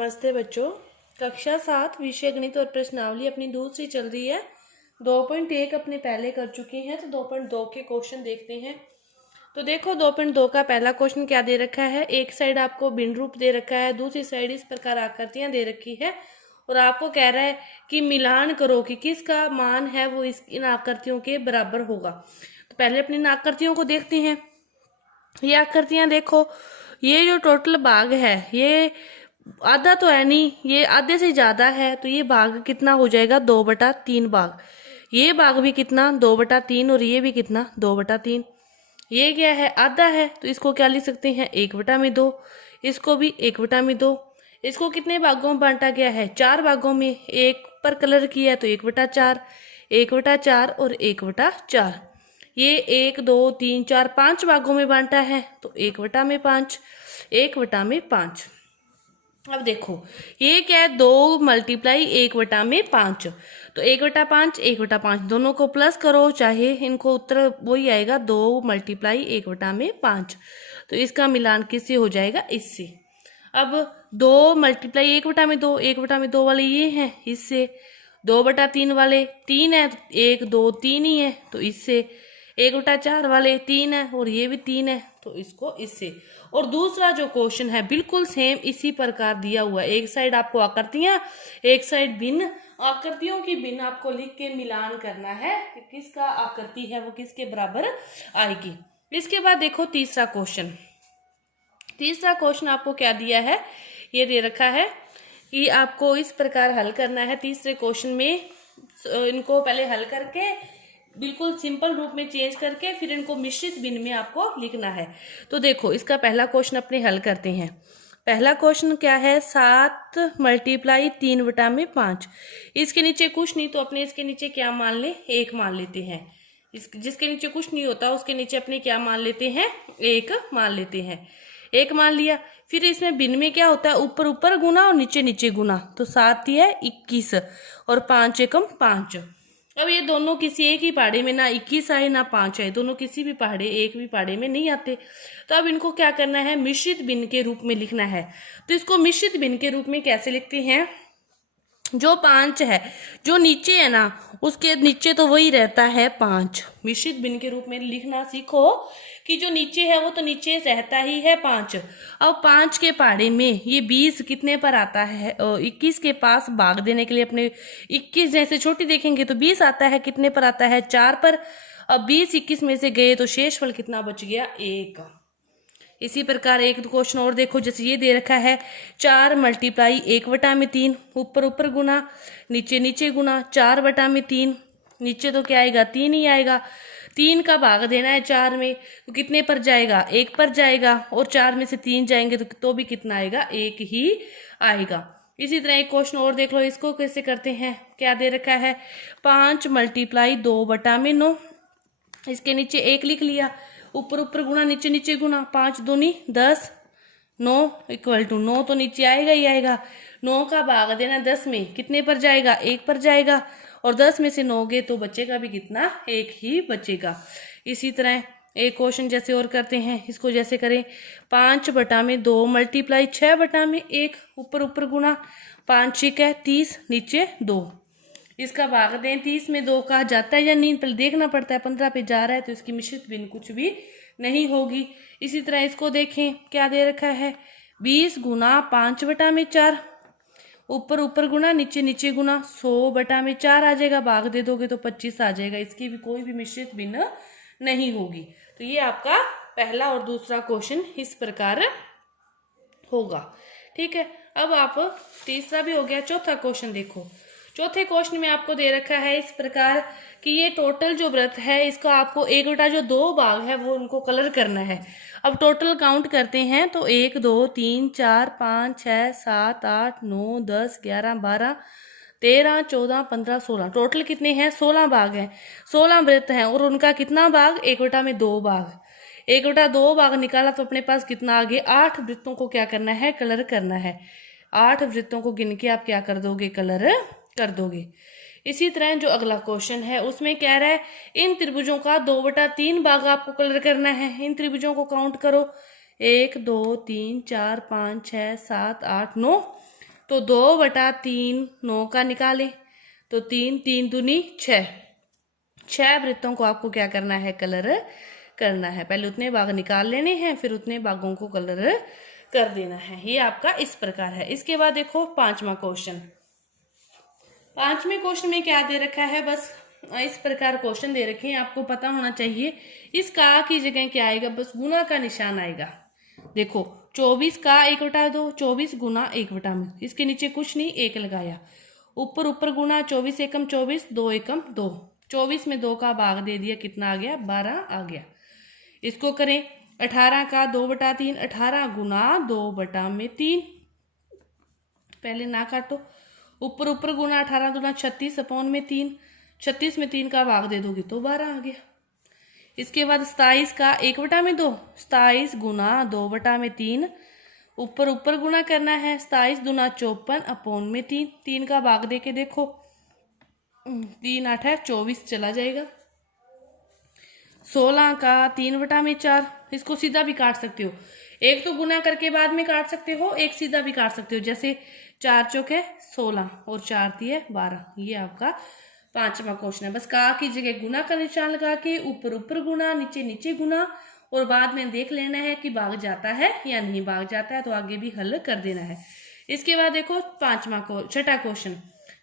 नमस्ते बच्चों। कक्षा 7 विषय गणित और प्रश्नावली अपनी दूसरी चल रही है। 2.1 अपने पहले कर चुके हैं, तो 2.2 के क्वेश्चन देखते हैं। तो देखो 2.2 का पहला क्वेश्चन क्या दे रखा है। एक साइड आपको भिन्न रूप दे रखा है, दूसरी साइड इस प्रकार आकृतियां दे रखी है और आपको कह रहा है कि मिलान करो कि किसका मान है वो इन आकृतियों के बराबर होगा। तो पहले अपनी इन आकृतियों को देखते हैं। ये आकृतियां देखो, ये जो टोटल भाग है ये आधा तो है नहीं, ये आधे से ज्यादा है, तो ये भाग कितना हो जाएगा 2/3 भाग। ये भाग भी कितना 2/3 और ये भी कितना 2/3। ये क्या है आधा है, तो इसको क्या लिख सकते हैं 1/2। इसको भी 1/2। इसको कितने भागों में बांटा गया है 4 भागों में। एक पर कलर किया है तो 1/4, 1/4 और 1/4। ये 1 2 3 4 5 भागों में बांटा है तो 1/5, 1/5। अब देखो ये क्या है 2 × 1/5। तो 1/5 1/5 दोनों को प्लस करो, चाहे इनको उत्तर वही आएगा 2 × 1/5। तो इसका मिलान किससे हो जाएगा इससे। अब 2 × 1/2, 1/2 वाले ये हैं इससे। 2/3 वाले 3 है, 1 2 3 ही है तो इससे। 1/4 वाले 3 है और ये भी 3 है तो इसको इससे। और दूसरा जो क्वेश्चन है बिल्कुल सेम इसी प्रकार दिया हुआ है। एक साइड आपको आकृतियां, एक साइड भिन्न आकृतियों की भिन्न आपको लिख के मिलान करना है कि किसका आकृति है वो किसके बराबर आएगी। इसके बाद देखो तीसरा क्वेश्चन। तीसरा क्वेश्चन आपको क्या दिया है, ये दे रखा है कि आपको इस प्रकार हल करना है। तीसरे क्वेश्चन में इनको पहले हल करके बिल्कुल सिंपल रूप में चेंज करके फिर इनको मिश्रित भिन्न में आपको लिखना है। तो देखो इसका पहला क्वेश्चन अपने हल करते हैं। पहला क्वेश्चन क्या है 7 × 3/5। इसके नीचे कुछ नहीं तो अपने इसके नीचे क्या मान ले 1 मान लेते हैं। जिसके नीचे कुछ नहीं होता उसके नीचे अपने क्या मान लेते हैं 1 मान लेते हैं। 1 मान लिया। फिर इसमें भिन्न में क्या होता है ऊपर ऊपर गुना और नीचे नीचे गुना। तो 7 है 21 और 5 एकम 5। अब ये दोनों किसी एक ही पहाड़े में ना 21 आए ना 5 आए, दोनों किसी भी पहाड़े एक भी पहाड़े में नहीं आते। तो अब इनको क्या करना है मिश्रित भिन्न के रूप में लिखना है। तो इसको मिश्रित भिन्न के रूप में कैसे लिखते हैं, जो 5 है जो नीचे है ना उसके नीचे तो वही रहता है 5। मिश्रित भिन्न के रूप में लिखना सीखो कि जो नीचे है वो तो नीचे रहता ही है 5। अब 5 के पहाड़े में ये 20 कितने पर आता है 21 के पास भाग देने के लिए अपने 21 जैसे छोटी देखेंगे तो 20 आता है, कितने पर आता है 4 पर। अब 20 21 में से गए तो शेषफल कितना बच गया 1। इसी प्रकार एक क्वेश्चन और देखो, जैसे ये दे रखा है 4 × 1/3। ऊपर ऊपर गुना नीचे नीचे गुना। 4/3 नीचे तो क्या आएगा 3 ही आएगा। 3 का भाग देना है 4 में तो कितने पर जाएगा 1 पर जाएगा। और 4 में से 3 जाएंगे तो भी कितना आएगा 1 ही आएगा। इसी तरह एक क्वेश्चन और देख लो, इसको कैसे करते हैं। क्या दे रखा है 5 × 2/9। इसके नीचे 1 लिख लिया, ऊपर ऊपर गुना नीचे नीचे गुना। 5 दूनी 10, 9 = 9 तो नीचे आएगा ही आएगा। 9 का भाग देना 10 में कितने पर जाएगा 1 पर जाएगा। और 10 में से 9 गए तो बचेगा भी कितना 1 ही बचेगा। इसी तरह एक क्वेश्चन जैसे और करते हैं। इसको जैसे करें 5/2 × 6/1। ऊपर ऊपर गुना 5 6 है 30 नीचे 2। इसका भाग दें 30 में 2 कहा जाता है या नहीं पहले देखना पड़ता है। 15 पे जा रहा है तो इसकी मिश्रित भिन्न कुछ भी नहीं होगी। इसी तरह इसको देखें क्या दे रखा है 20 × 5/4। ऊपर ऊपर गुना नीचे नीचे गुना 100/4 आ जाएगा। भाग दे दोगे तो 25 आ जाएगा। इसकी भी कोई भी मिश्रित भिन्न नहीं होगी। तो ये आपका पहला और दूसरा क्वेश्चन इस प्रकार होगा। ठीक है, अब आप तीसरा भी हो गया। चौथा क्वेश्चन देखो। चौथे क्वेश्चन में आपको दे रखा है इस प्रकार कि ये टोटल जो वृत्त है इसका आपको 1 जो 2 भाग है वो उनको कलर करना है। अब टोटल काउंट करते हैं तो 1 2 3 4 5 6 7 8 9 10 11 12 13 14 15 16। टोटल कितने हैं 16 भाग हैं। 16 वृत्त हैं और उनका कितना भाग 1/2 भाग। 1/2 भाग निकाला तो अपने पास कितना आ गया 8 वृत्तों को क्या करना है कलर करना है। 8 वृत्तों को गिन के आप क्या कर दोगे कलर कर दोगे। इसी तरह जो अगला क्वेश्चन है उसमें कह रहा है इन त्रिभुजों का 2/3 भाग आपको कलर करना है। इन त्रिभुजों को काउंट करो 1 2 3 4 5 6 7 8 9। तो 2/3 9 का निकालें तो 3 3 दूनी 6। 6 वृत्तों को आपको क्या करना है, कलर करना है। पहले उतने भाग निकाल लेने हैं, फिर उतने भागों को कलर कर देना है। ये आपका इस प्रकार है। इसके बाद देखो 5वां क्वेश्चन। 5वें क्वेश्चन में क्या दे रखा है, बस इस प्रकार क्वेश्चन दे रखे हैं, आपको पता होना चाहिए। इस का की जगह क्या आएगा, बस गुना का निशान आएगा। देखो 24 का 1/2, 24 गुना 1 में, इसके नीचे कुछ नहीं, 1 लगाया, ऊपर ऊपर गुना 24 एकम 24, 2 एकम 2, 24 में 2 का भाग दे दिया, कितना आ गया, 12 आ गया। इसको करें 18 का 2/3, 18 गुना 2/3, पहले ना काटो, ऊपर ऊपर गुना 18 दूना 36 अपॉन में 3, 36 में 3 का भाग दे दोगे तो 12 आ गया। इसके बाद 27 का 1/2, 27 गुना 2/3, ऊपर ऊपर गुना करना है, 27 दूना 54 अपॉन में 3, 3 का भाग दे के देखो, 3 8 है 24 चला जाएगा। 16 का 3/4, इसको सीधा भी काट सकते हो, एक तो गुना करके बाद में काट सकते हो, एक सीधा भी काट सकते हो। जैसे 4 चौके 16 और 4 दिए 12। ये आपका 5वां क्वेश्चन है। बस का की जगह गुना का निशान लगा के ऊपर ऊपर गुना, नीचे नीचे गुना, और बाद में देख लेना है कि भाग जाता है या नहीं भाग जाता है, तो आगे भी हल कर देना है। इसके बाद देखो छठा क्वेश्चन।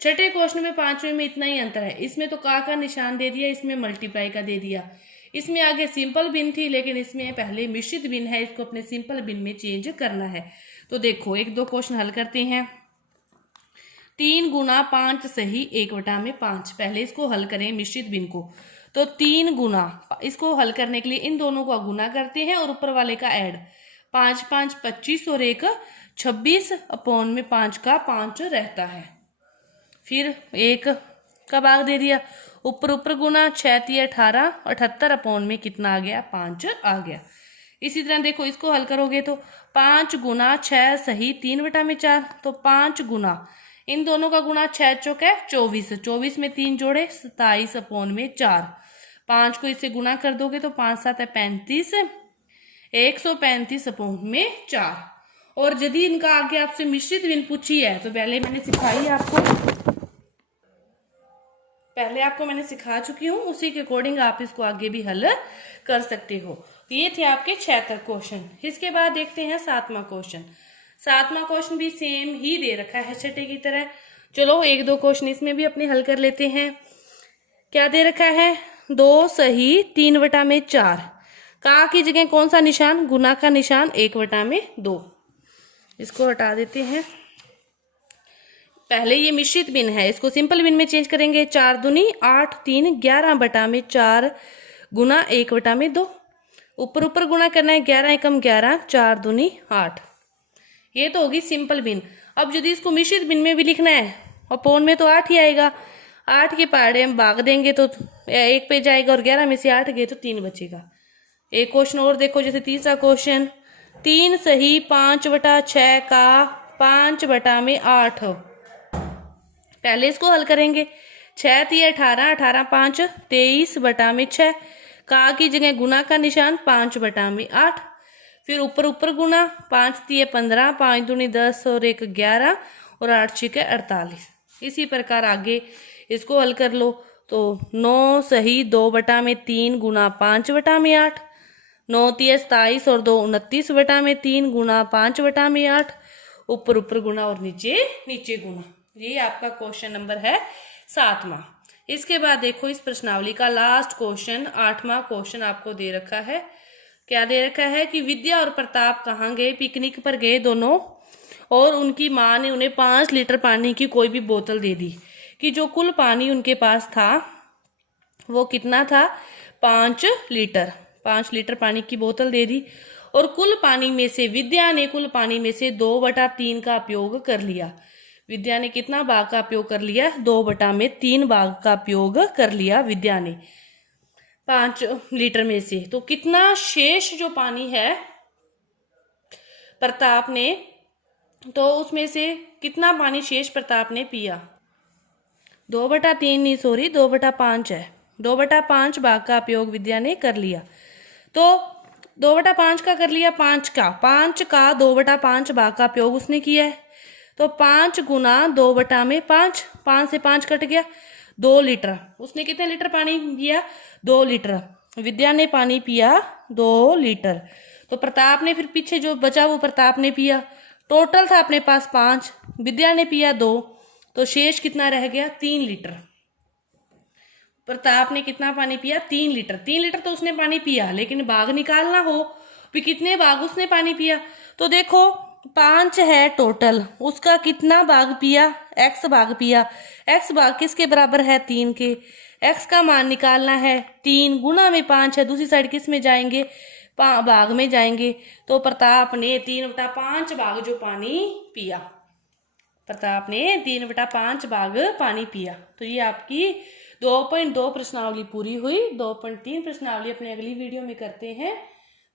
छठे क्वेश्चन में 5वें में इतना ही अंतर है। इसमें तो का निशान दे दिया, इसमें मल्टीप्लाई का दे दिया। इसमें आगे सिंपल बिन थी, लेकिन इसमें पहले मिश्रित बिन है, इसको अपने सिंपल बिन में चेंज करना है। तो देखो 1-2 क्वेश्चन हल करते हैं। 3 गुना 5 सही 1/5, पहले इसको हल करें मिश्रित बिन को। तो 3 गुना, इसको हल करने के लिए इन दोनों को गुना करते हैं और ऊपर वाले का ऐड, 5 5 25 और 1 26 अपॉन में 5 का 5 रहता है। फिर 1 का भाग दे दिया, ऊपर ऊपर गुना, 6 3 18, 78 अपॉन में कितना आ गया, 5 आ गया। इसी तरह देखो इसको हल करोगे तो 5 गुना 6 सही 3/4, तो 5 गुना, इन दोनों का गुना 6 चौके 24, 24 में 3 जोड़े 27 अपॉन में 4, 5 को इससे गुना कर दोगे तो 5 7 है 35, 135 अपॉन में 4। और यदि इनका आगे आपसे मिश्रित बिन पूछी है तो पहले मैंने सिखा चुकी हूँ, उसी के अकॉर्डिंग आप इसको आगे भी हल कर सकते हो। ये थे आपके 76 क्वेश्चन। इसके बाद देखते हैं 7वां क्वेश्चन। 7वां क्वेश्चन भी सेम ही दे रखा है छठे की तरह। चलो 1-2 क्वेश्चन इसमें भी अपने हल कर लेते हैं। क्या दे रखा है, 2 सही 3/4, का की जगह कौन सा निशान, गुना का निशान, 1/2। इसको हटा देते हैं। पहले ये मिश्रित बिन है, इसको सिंपल बिन में चेंज करेंगे। 4 दूनी 8, 3 11/4 गुना 1/2, ऊपर ऊपर गुना करना है, 11 एकम 11, 4 दूनी 8। ये तो होगी सिंपल बिन। अब यदि इसको मिश्रित बिन में भी लिखना है, अपॉन में तो 8 ही आएगा, 8 के पहाड़े हम भाग देंगे तो 1 पे जाएगा, और 11 में से 8 गए तो 3 बचेगा। एक क्वेश्चन और देखो, जैसे तीसरा क्वेश्चन, 3 सही 5/6 का 5/8, पहले इसको हल करेंगे। 6 3 18, 18 5 23/6, का की जगह गुना का निशान, 5/8, फिर ऊपर ऊपर गुना, 5 3 15, 5 दूनी 10 और 1 11 और 8 6 48। इसी प्रकार आगे इसको हल कर लो तो 9 सही 2/3 गुना 5/8, 9 3 27 और 2 29/3 गुना 5/8, ऊपर ऊपर गुना और नीचे नीचे गुना। ये आपका क्वेश्चन नंबर है 7वां। इसके बाद देखो इस प्रश्नावली का लास्ट क्वेश्चन 8वां क्वेश्चन आपको दे रखा है। क्या दे रखा है कि विद्या और प्रताप कहाँ गए, पिकनिक पर गए दोनों, और उनकी माँ ने उन्हें 5 लीटर पानी की कोई भी बोतल दे दी, कि जो कुल पानी उनके पास था वो कितना था, 5 लीटर। 5 लीटर पानी की बोतल दे दी, और कुल पानी में से विद्या ने कुल पानी में से 2/3 का उपयोग कर लिया। विद्या ने कितना भाग का उपयोग कर लिया, 2/3 भाग का उपयोग कर लिया विद्या ने 5 लीटर में से। तो कितना शेष जो पानी है प्रताप ने, तो उसमें से कितना पानी शेष प्रताप ने पिया, 2/3 नहीं सॉरी 2/5 है, 2/5 भाग का उपयोग विद्या ने कर लिया। तो 2/5 का कर लिया, 5 का 2/5 भाग का उपयोग उसने किया है। तो 5 गुना 2/5, 5 से 5 कट गया, 2 लीटर। उसने कितने लीटर पानी पिया? 2 लीटर। विद्या ने पानी पिया 2 लीटर। तो प्रताप ने फिर पीछे जो बचा वो प्रताप ने पिया। टोटल था अपने पास 5, विद्या ने पिया 2, तो शेष कितना रह गया? 3 लीटर। प्रताप ने कितना पानी पिया? 3 लीटर। 3 लीटर तो उसने पानी पिया, लेकिन भाग निकालना हो भी कितने भाग उसने पानी पिया। तो देखो 5 है टोटल, उसका कितना भाग पिया? x भाग पिया। x भाग किसके बराबर है? 3 के। x का मान निकालना है, 3 गुना में 5 है, दूसरी साइड किस में जाएंगे? भाग में जाएंगे। तो प्रताप ने 3/5 भाग जो पानी पिया, प्रताप ने 3/5 भाग पानी पिया। तो ये आपकी 2.2 प्रश्नावली पूरी हुई। 2.3 प्रश्नावली अपने अगली वीडियो में करते हैं।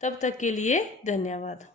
तब तक के लिए धन्यवाद।